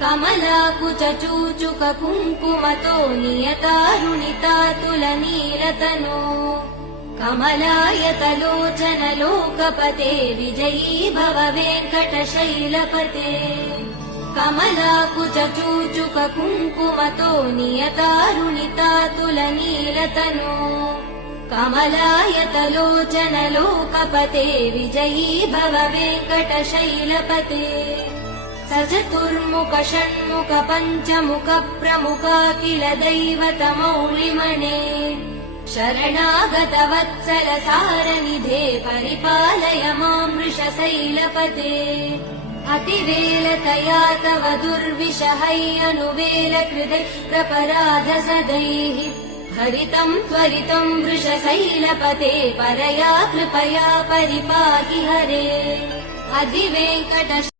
कमलाकुचूचुक कुङ्कुमतो नियतारुणितातुलनीलतनो कमलायतलोचन लोकपते विजयी भव वेङ्कटशैलपते कमलाकुचूचुक कुङ्कुमतो नियतारुणितातुलनीलतनो कमलायतलोचन लोकपते विजयी भव वेङ्कटशैलपते सचतुर्मुख षण्मुख पञ्चमुख प्रमुखाखिल दैवतमौलिमणे शरणागत वत्सल सारनिधे परिपालय मां वृषशैलपते अतिवेलतया तव दुर्विषहैरनुवेल कृते प्रपराध सदैः हरितं त्वरितं वृषशैलपते परया कृपया परिपाहि हरे अधिवेङ्कट